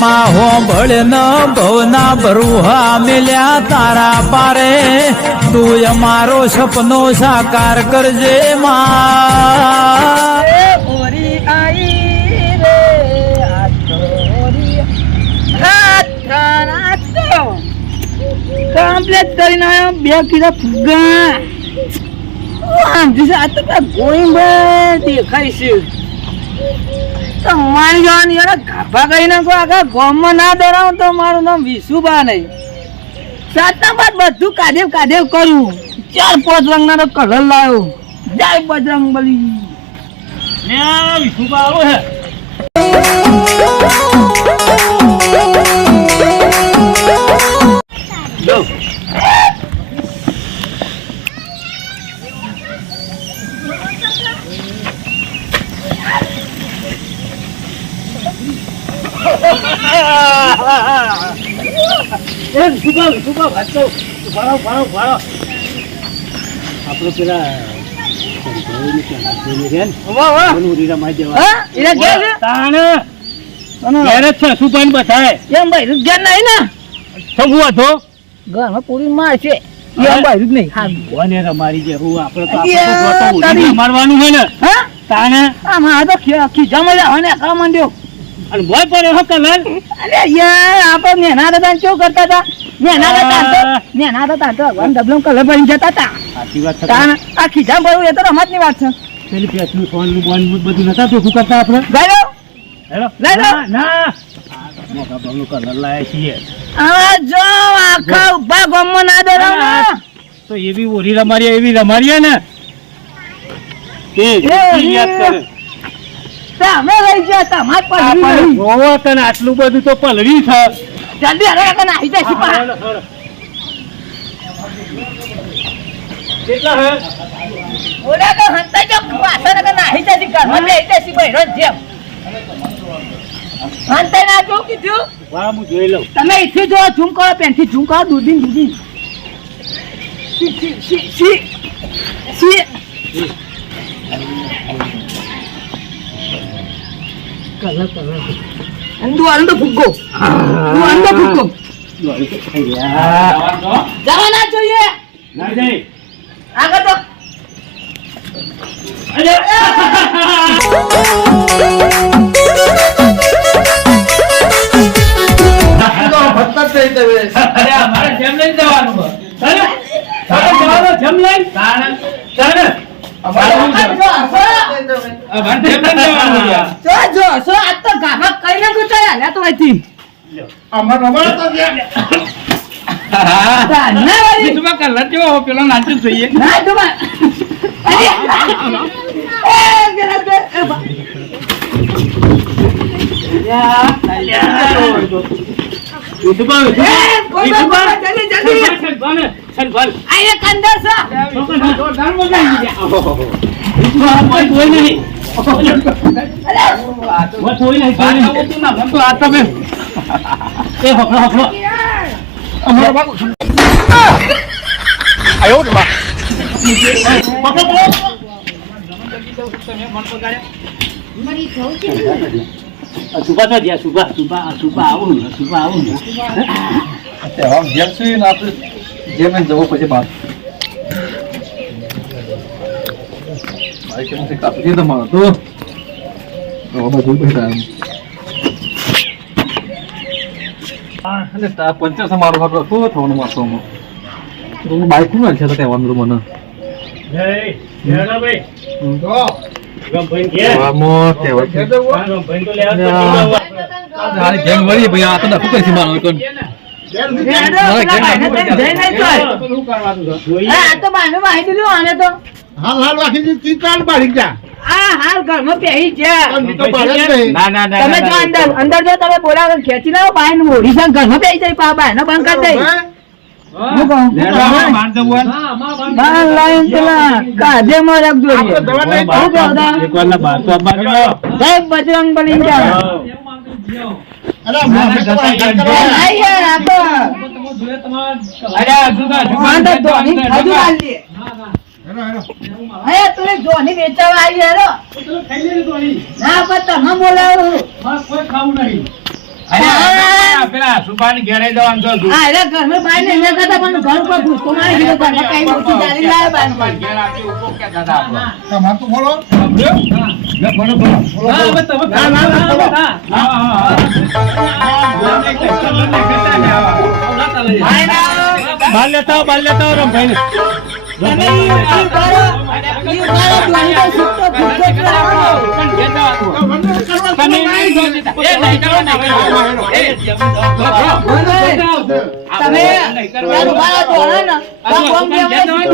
માં હોંભળ ન ભવના ભરુહા મેલ્યા તારા પારે તું અમારો સપનો સાકાર કરજે માં કમ્પ્લીટ કરીને આવ્યો 2 કિલો ફુગ્ગા આ તો ગોળી દેખાય છે તો મારી જવાની યાર ગાભા કહી નાખો આગળ ગોમમાં ના દોડાવું તો મારું નામ વિશુબા નહીં સાતના બાદ બધું કાઢેવ કરું 4-5 રંગના તો કલર લાવ્યો જય બજરંગ બલી વિશુબા આવો હે આપડે પેલા સુપાન બતાય એમ ભાઈ રૂપિયા નહીં ને શું હતો ઘરમાં પૂરી માર છે એમ ભાઈ રૂપ નહીં હા મારી જે આપડે તો મારવાનું હોય ને હા તાને આમ હા તો ખીજા મજા હોય ને કા માંડ્યો અને બોય પડે હો કલર અરે યાર આપણે નેના દાદા શું કરતા હતા નેના દાદા તો ભગવાન ડબલું કલર ભરી જતા હતા સાચી વાત આ ખીજા ભરવું એ તો રમતની વાત છે પેલી પેટલું સોનનું બોન બધું નતા તો શું કરતા આપણે ગાયો હેલો ના મોટા બહુ કલર લાયા છીએ આ જો આખા ઉભા ગમમાં ના દોરાવ તો એવી ઓરી રમારીએ ને એ યાદ કરે તમે લઈ ગયા તમાર પલરી જોવો તને આટલું બધું તો પલરી છે જલ્દી અરે કે નાહી જાય છીપા કેટલા હે ઓડા તો હંતા જો પાછળ કે નાહી જાય ઘરમાં લઈ જાય છીપા હેરો જેમ હંતા ના જો કીધું વાહ હું જોઈ લઉં તમે ઇથી જો ઝૂમ કરો પેનથી ઝૂમ કરો દૂધી સી કલર અંદો ફુગ્ગો જવા ના જોઈએ ના જઈ આગળ તો અરે અમારે જેમ લઈને જવાનું જમ લઈ જો આ તો ગાભા કઈ ના ગુચાયા લે તો અહીંથી કલર જેવો પેલો નાચું જોઈએ ના તો સુભા તો જ્યાં સુભા આવું જેમ સુઈ આપણે જેમ જવું પછી બાદ કાપી તમારો તો બધું બેઠા અને પંચાસ મારો હતો શું થવાનું વાંચવામાં બાઈક નું છે તો કહેવાનું મને અંદર જો તમે બોલાવો ખેંચી લાવો બાય ને મોડી ઘરમાં બેસી જાય બાય ને બંધ કરી દઈ બજરંગ બલી જોની વેચાવા આવી ના પણ તમે બોલાવો પેલા સુભાની ઘેરે જવાનું તો હતું. હા એટલે ઘરમાં બાય ને એના કરતા પણ ઘર પર ઘૂસકો મારી દીધો ઘરમાં કઈ મોટી જાળી લાવે બાય સુભાની ઘેર આપી ઉભો કહેતા હતા આપણે. તમારે તો બોલો સાંભળ્યું? લે, બોલો, બોલો. હા, હવે તમે ના, ના, ના, બોલો. હા, હા, હા. લડને કહેતા, લડને કહેતા ને આવા. બાલ લેતા આવો, બાલ લેતા આવો રમભાઈને. તમે ઈ ઉભારો, દ્વારકા સુટ્ટો ભૂખો જ લાવો. પણ કહેતા હતું. તમે નહીં જોતા. એ નહીં કરવાના. એ તમે ત્યાં ઉભા રહો, દોડો ને. તો બોમ કેમ નહીં?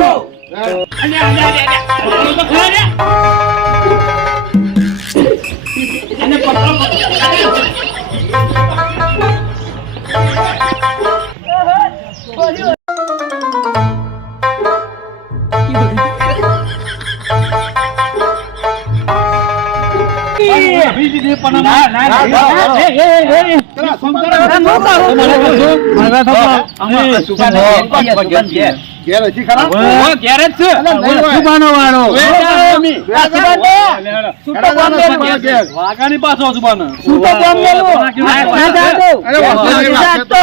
ના, ના, ના. ઘેર હજી ખરા સુભાનો વાળો. સુટ્ટો બોમ લેવું. વાઘાની પાછો સુભાનો. સુટ્ટો બોમ લેવું. ના જાતો. અરે વાંધો નહીં, જાતો.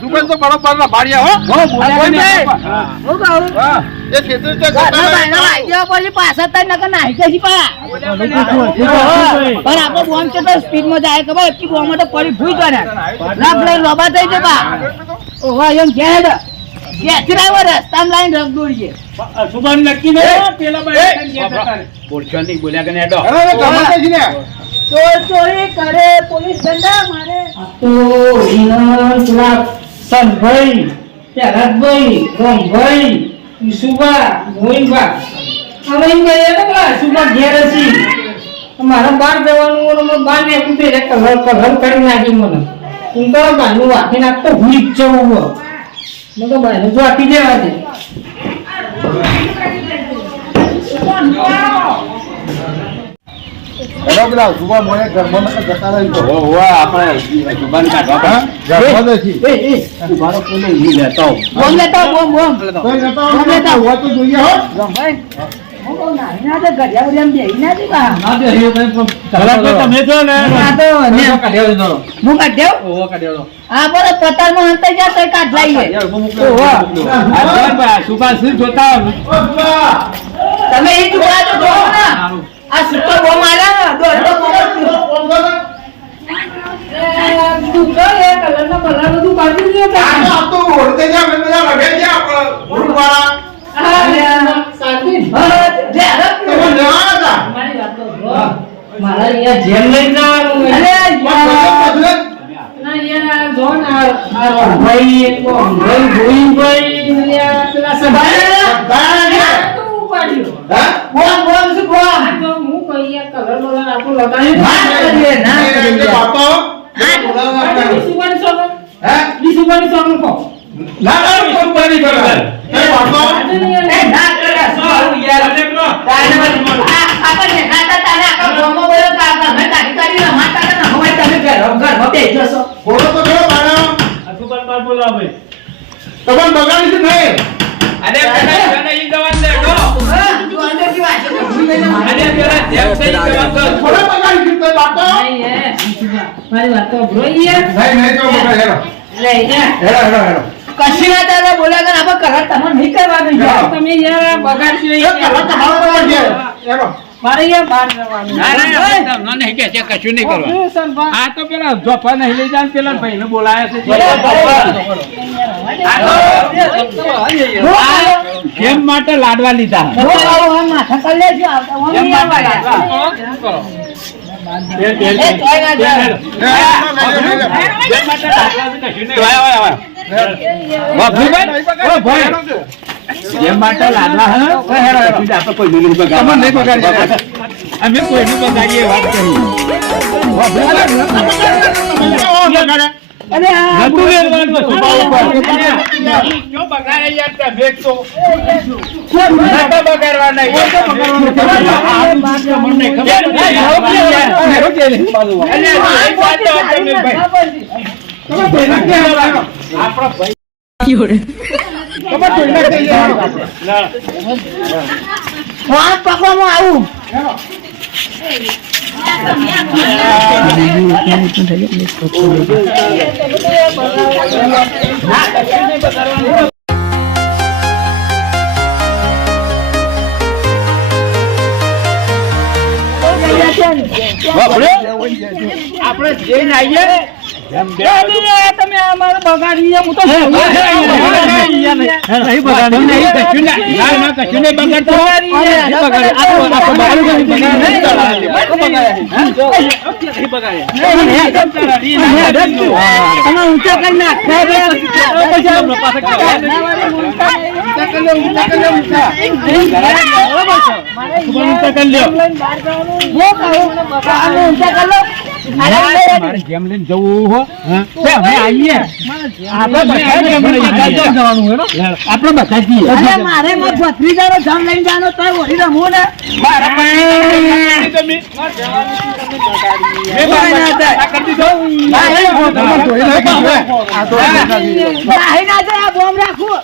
સુભાન તો બરોબર ના ભાડિયા હો હું કહું? એ ખેતર તો ઘરના બાયના વાગ્યા પછી પાછા તઈ નકર નાહી જશે પાછા. પણ આપણો બોમ્બ કેટલો સ્પીડમાં જાય ખબર? એટલી બોમ્બમાં તો પડી ભૂઈ જાય ને. લાખ લઈને લોબા થઈ જતા. ઓહો, એમ ઘેર ઘેરથી લાવ્યો રસ્તામાં લાઈને રગ દોડીએ. સુભાન નક્કી ને પેલા બોલશો નહીં, બોલ્યા કે નેડો. અરે ગમે તે છે ને ચોર ચોરી કરે પોલીસ દંડા મારે. સંભાઈ પ્રહલાદભાઈ રમભાઈ સુભા ગોવિંદભા હવે એમ કહીએ ને કે સુભા ઘેર હશી મારા બહાર જવાનું મને બહાર ને કલર કરી નાખી મને હું તો બહારનું વાંચી નાખતો ભૂલી જ જવું મેં તો બહારનું જો આપી દેવા દે એનો પેલા સુભા મોને ઘરમાં નકર જતા રહી તો આપણે સુભાને કાઢવા ઘરમાં નથી સુભાનો કોને ઈ લેતો. બોમ લેતા બોમ બોમ. તો નતા હોય તો જોઈએ હો રમભાઈ હું કહું નાહી ના તો ઘડિયા બડિયા બેહી ના દી બા. તમે જો ને આ તો ને હું કાઢ દેવ. આ બોલે પતાલમાં હંતાઈ જા તો કાઢ લાઈએ. સુભા શું જોતા તમે ઈ ટુકડા તો જોવો ને. આ સુપર બોમ આલ્યા ને દોડતો બોમ ટુકડો એ કલરનો કલર બધું કાઢી દે. આ તો ઓળતે જા મેં બધા લગે છે આપણે ઉડવાળા તમે લેવાના હતા મારા અહીંયા જેમ લઈ જવાનું ભાઈ એક ભાઈ ગોવિંદભાઈ પેલા સભાના બોમ બોમ શું બોમ. હું કહીએ કલર બોલર આપણું લગાવ્યું ના કરીએ ના કરીએ. બાપા સુભાની સોગન હે સુભાની સોગન કહો ના ના સુભાની કરે એ બાપા એ ના કરે સારું યાર. આપણને નાતા તાને આખા બોમો બોલો તો આપણે અમે કાઢી કાઢી રમાતા ને હવે તમે ઘરમાં બેસી જશો. બોલો તો ખરો મારા સુભાન બાર બોલાવો ભાઈ તમને બગાડી છે નહીં અરે પેલા ઈ દવા લેડો. હા તું અંદરથી વાંચો તો ભૂલી ગઈ ને મારે. અરે પેલા જેમ થઈ ગયો તો થોડા બગાડી છે બાપા મારી વાત તો ભરોઈએ નહીં તો બગાડ હેરો લે યા હેરો હેરો હેરો કશી ના તારે બોલ્યા કે આપણે કલર તમને નહીં કરવાનું છે. તમે યાર બગાડશો એ કલા તમારો તો છે હેરો મારે યાર બહાર જવાનું ના ના તમને નહીં કે છે કશું નહીં કરવાનું. આ તો પેલા જોફા નહીં લઈ જાય પેલા ભાઈને બોલાયા છે જેમ માટે લાડવા લીધા જો આવો આમ માથા કરી લેજો આમ જેમ નહીં માટે આવવાના. લાડવા એ તોય ના જાય. જેમ માટે લાડવા કશું નહીં વાય જેમ માટે લાડવા હે આપણે કોઈ નહીં બગાડ અમે કોઈનું બગાડીએ વાત કરી અરે આ નતું લેવાનું ક્યો બગાડે યાર તે બેગ તો નતો બગાડવા નહીં મને ખબર નથી અરે આ વાત તો તમને ભાઈ આપણો ભાઈ વાત પકવામાં આવું. આપણે જઈને આવીએ તમે અમારો બગાડી હું તો નહીં બગાડ્યું નહીં, કશું ના કશું નહીં બગાડતો. ઊંચા કરી નાખ મારે જેમ લઈને જવું હો અમે આવીએ આપણે બધા જઈએ. મારે ભત્રીજાનો જમ લઈને જવાનો તો વળી રમવું ને આ બોમ્બ રાખવું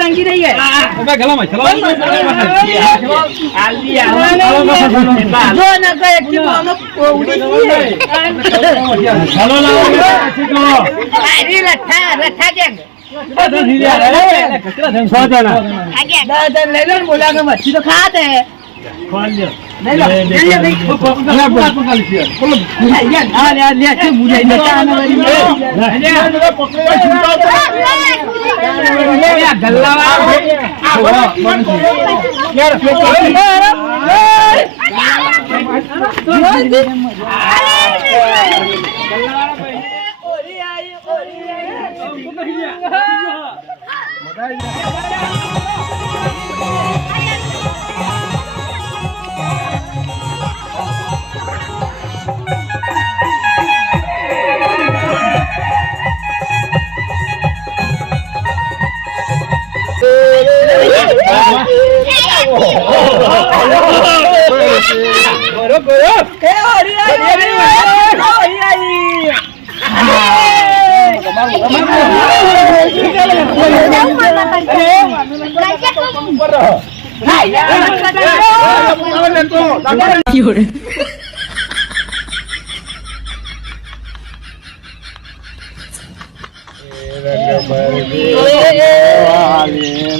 રંગી રહીએ બોલા કે મચ્છી તો ખા દે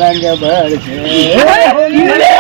રંગ ભર છે